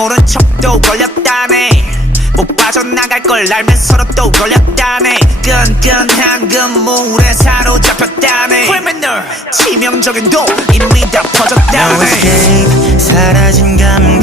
모른 척도 걸렸다네. 못 빠져나갈 걸 알면서도 또 걸렸다네. 끈끈한 그물에 사로잡혔다네. criminal 치명적인 도 이미 다 No 퍼졌다네. escape 사라진 감각